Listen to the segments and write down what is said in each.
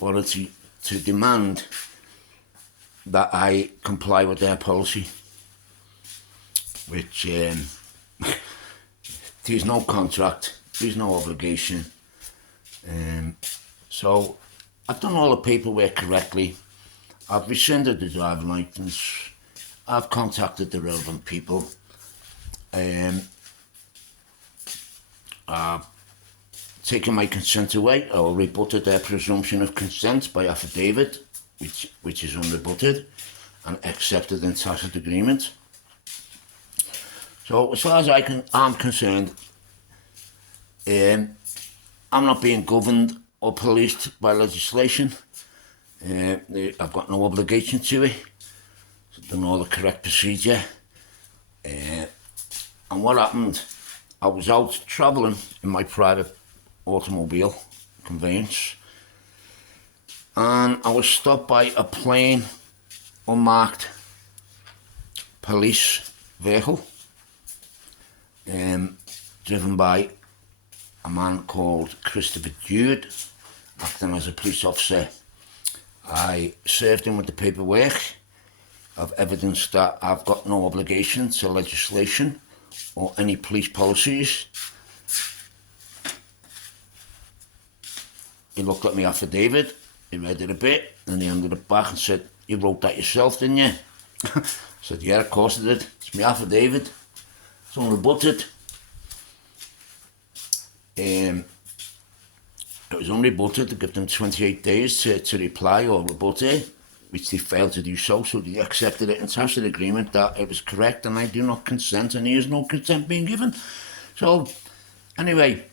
authority to demand that I comply with their policy, which there's no contract, there's no obligation. So I've done all the paperwork correctly. I've rescinded the driving licence. I've contacted the relevant people. I've taken my consent away, or rebutted their presumption of consent by affidavit, which is unrebutted, and accepted in tacit agreement. So as far as I'm concerned, I'm not being governed or policed by legislation. I've got no obligation to it. I've done all the correct procedure. And what happened, I was out travelling in my private automobile conveyance, and I was stopped by a plain, unmarked police vehicle, driven by a man called Christopher Jude, acting as a police officer. I served him with the paperwork of evidence that I've got no obligation to legislation or any police policies. He looked at my affidavit, he read it a bit, and he handed it back and said, "You wrote that yourself, didn't you?" I said, "Yeah, of course I did. It's my affidavit. It's unrebutted." It was unrebutted to give them 28 days to reply or rebut it, which they failed to do so they accepted it in tacit agreement that it was correct and I do not consent, and there is no consent being given. So, anyway,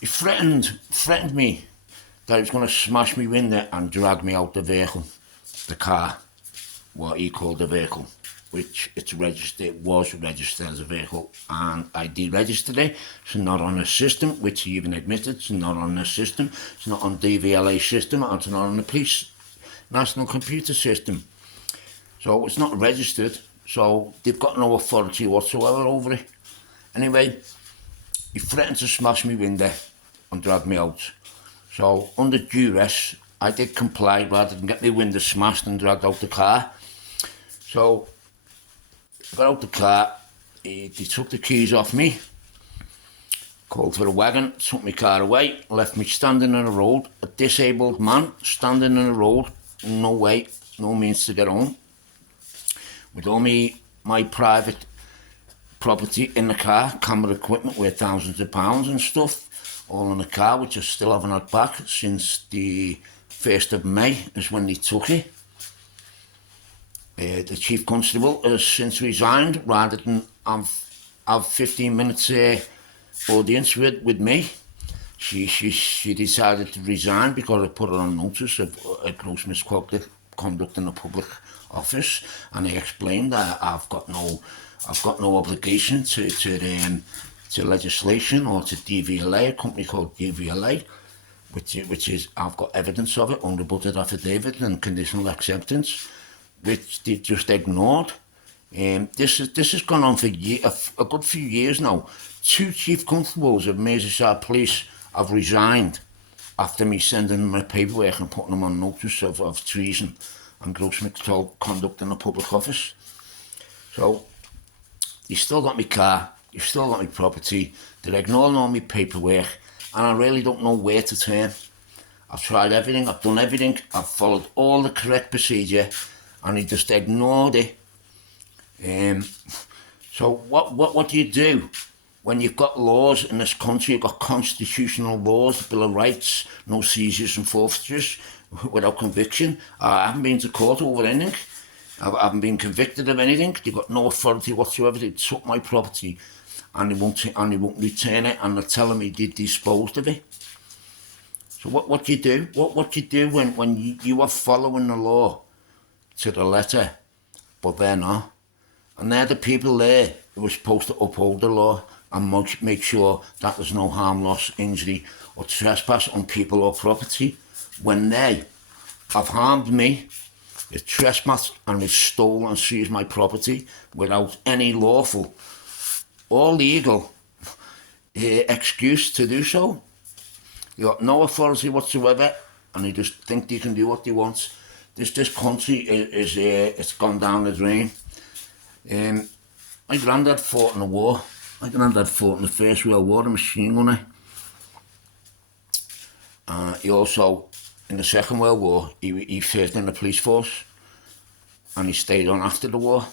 he threatened me that he was going to smash me window and drag me out the vehicle, the car, what he called the vehicle, which it was registered as a vehicle, and I deregistered it. It's not on the system, which he even admitted. It's not on the system. It's not on DVLA system, and it's not on the police national computer system. So it's not registered, so they've got no authority whatsoever over it. Anyway, he threatened to smash me window and drag me out. So under duress, I did comply rather than get my window smashed and dragged out the car. So I got out the car, they took the keys off me, called for a wagon, took my car away, left me standing on the road, a disabled man standing on the road, no way, no means to get home, with all my private property in the car, camera equipment worth thousands of pounds and stuff, all in the car, which I still haven't had back since the 1st of May is when they took it. The Chief Constable has since resigned rather than have 15 minutes audience with me. She decided to resign because I put her on notice of gross misconduct in a public office, and I explained that I've got no obligation to legislation or to DVLA, a company called DVLA, which is I've got evidence of it, unrebutted affidavit and conditional acceptance, which they've just ignored. This has gone on for a good few years now. 2 chief constables of Merseyside Police have resigned after me sending them my paperwork and putting them on notice of treason and gross misconduct in a public office. So, you still got my car, you've still got my property, they're ignoring all my paperwork, and I really don't know where to turn. I've tried everything, I've done everything, I've followed all the correct procedure, and he just ignored it. So what do you do when you've got laws in this country? You've got constitutional laws, the Bill of Rights, no seizures and forfeitures without conviction. I haven't been to court over anything. I haven't been convicted of anything. They've got no authority whatsoever. They took my property and they won't return it, and they're telling me they disposed of it. So what do you do? What do you do when you are following the law to the letter, but they're not? And they're the people there who are supposed to uphold the law and make sure that there's no harm, loss, injury or trespass on people or property. When they have harmed me, they've trespassed and they've stolen and seized my property without any lawful or legal excuse to do so. You got no authority whatsoever, and they just think they can do what they want. This country is it's gone down the drain. My granddad fought in the war. My granddad fought in the First World War, a machine gunner. He also, in the Second World War, he served in the police force, and he stayed on after the war,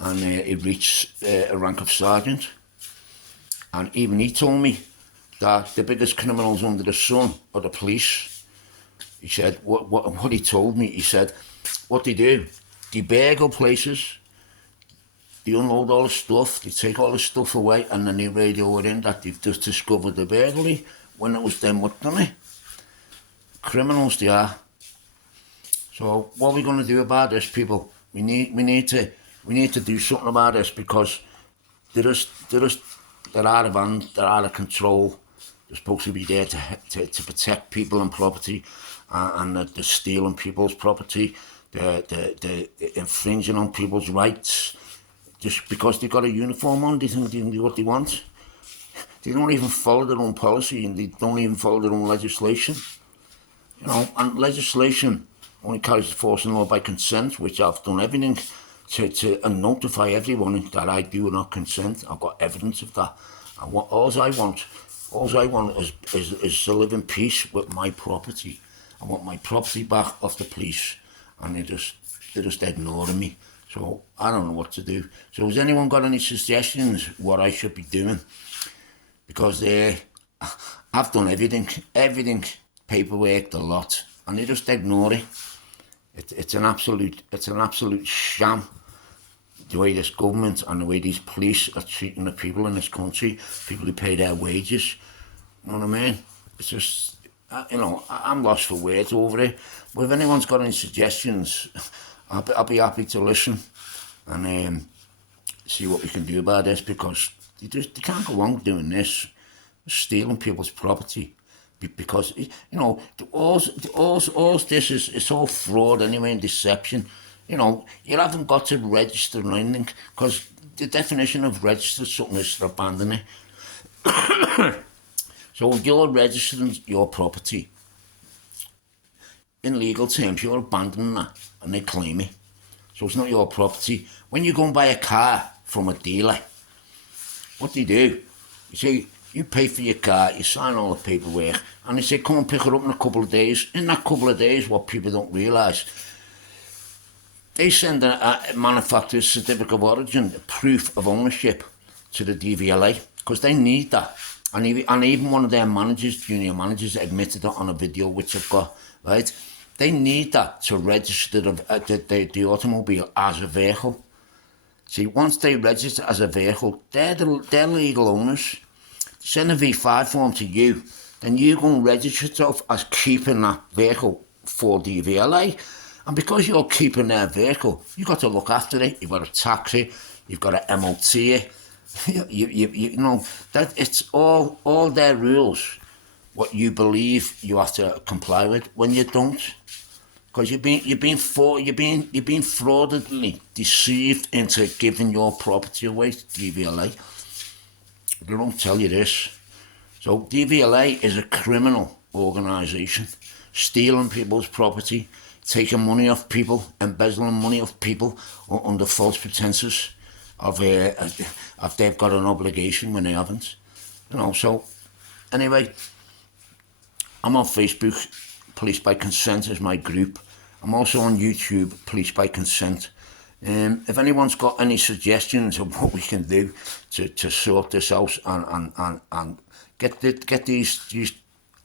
and he reached a rank of sergeant. And even he told me that the biggest criminals under the sun are the police. He said, what he told me, he said, what they do, they burgle places, they unload all the stuff, they take all the stuff away, and then they radio it in that they've just discovered the burglary when it was them what done it. Criminals they are. So what are we going to do about this, people? We need to do something about this, because they're out of hand, they're out of control. They're supposed to be there to protect people and property, and they're stealing people's property. They're infringing on people's rights. Just because they've got a uniform on, they think they can do what they want. They don't even follow their own policy, and they don't even follow their own legislation. You know, and legislation only carries force and law by consent, which I've done everything to notify everyone that I do not consent. I've got evidence of that. And all I want is to live in peace with my property. I want my property back off the police, and they're just ignoring me. So I don't know what to do. So has anyone got any suggestions what I should be doing? Because I've done everything, paperwork, a lot, and they just ignore it. It's an absolute sham, the way this government and the way these police are treating the people in this country, people who pay their wages. You know what I mean? It's just, you know, I'm lost for words over it. But if anyone's got any suggestions, I'll be happy to listen and see what we can do about this, because they can't go on doing this, stealing people's property, because, you know, all this is, it's all fraud anyway and deception. You know, you haven't got to register or anything, because the definition of register something is to abandon it. So if you're registering your property, in legal terms, you're abandoning that, and they claim it. So it's not your property. When you go and buy a car from a dealer, what do? You say, you pay for your car, you sign all the paperwork, and they say, come and pick it up in a couple of days. In that couple of days, what people don't realise, they send a manufacturer's certificate of origin, a proof of ownership, to the DVLA, because they need that. And even one of their managers, junior managers, admitted it on a video which I've got, right? They need that to register the automobile as a vehicle. See, once they register as a vehicle, they're legal owners. Send a V5 form to you, then you go and register yourself as keeping that vehicle for DVLA. And because you're keeping their vehicle, you've got to look after it. You've got to tax it, you've got to MOT it. You know, that it's all their rules. What you believe you have to comply with when you don't, because you've been fraudulently deceived into giving your property away to DVLA. They don't tell you this. So DVLA is a criminal organisation, stealing people's property, taking money off people, embezzling money off people under false pretences of they've got an obligation when they haven't. You know, so anyway, I'm on Facebook, Police by Consent is my group. I'm also on YouTube, Police by Consent. If anyone's got any suggestions of what we can do to sort this out and get these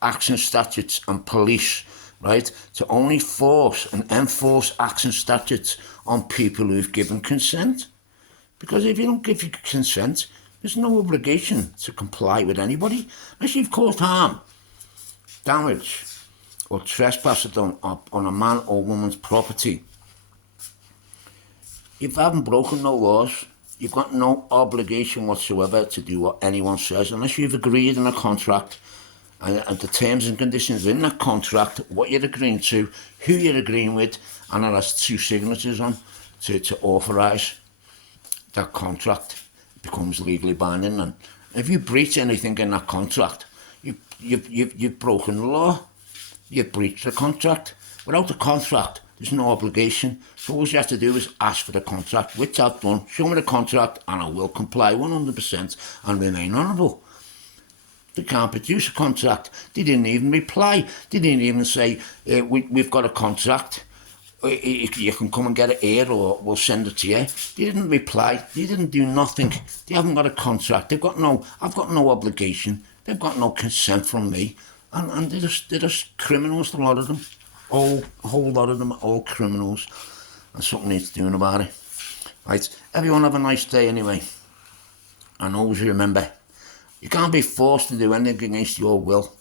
action statutes and police, right, to only force and enforce action statutes on people who've given consent. Because if you don't give your consent, there's no obligation to comply with anybody. Unless you've caused harm, damage, or trespass on a man or woman's property, you haven't broken no laws. You've got no obligation whatsoever to do what anyone says, unless you've agreed in a contract, and the terms and conditions in that contract, what you're agreeing to, who you're agreeing with, and it has two signatures on to authorise that contract. It becomes legally binding. And if you breach anything in that contract, you've broken the law. you breach the contract. Without the contract, there's no obligation. So all you have to do is ask for the contract, which I've done. Show me the contract and I will comply 100% and remain honourable. They can't produce a contract. They didn't even reply. They didn't even say, we've got a contract. You can come and get it here or we'll send it to you. They didn't reply. They didn't do nothing. They haven't got a contract. I've got no obligation. They've got no consent from me. And they're just criminals, a lot of them. A whole lot of them are all criminals. And something needs doing about it. Right, everyone have a nice day anyway. And always remember, you can't be forced to do anything against your will.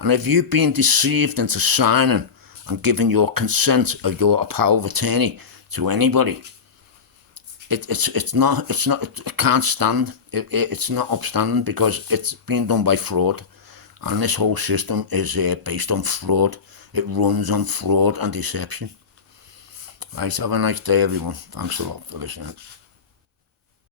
And if you've been deceived into signing and giving your consent or your power of attorney to anybody, it can't stand. It's not upstanding because it's been done by fraud. And this whole system is based on fraud. It runs on fraud and deception. Right, have a nice day everyone. Thanks a lot for listening.